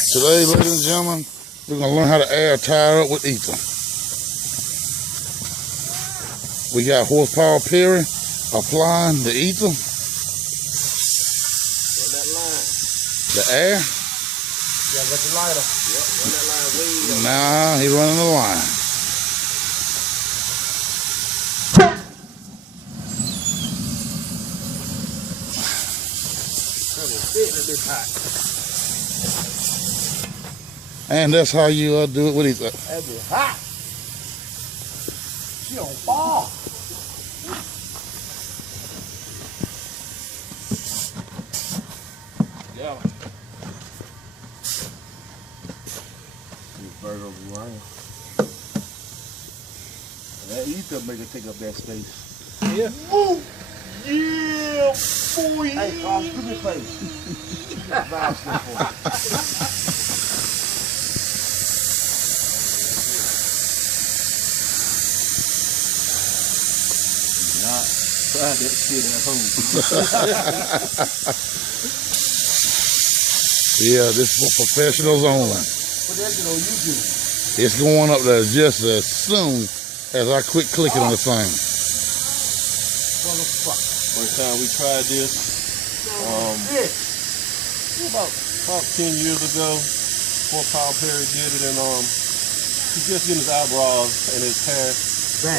Today, ladies and gentlemen, we're going to learn how to air tire up with ether. We got horsepower Perry applying the ether. Run that line. The air. Yeah, get the lighter. Yep, run that line way. Now he's running the line. This hot. And that's how you do it with ether. That be hot. She on fire. Yeah. This bird over the line. That ether make it take up that space. Yeah. Woo! Yeah, boy! Hey, Carl, do me a favor. Valve slip for me. Not try that shit at home. Yeah, this is for professionals only. Put that shit on YouTube. It's going up there just as soon as I quit clicking on the thing. First time we tried this, about 10 years ago, Horsepower Perry did it, and he's just getting his eyebrows and his hair back.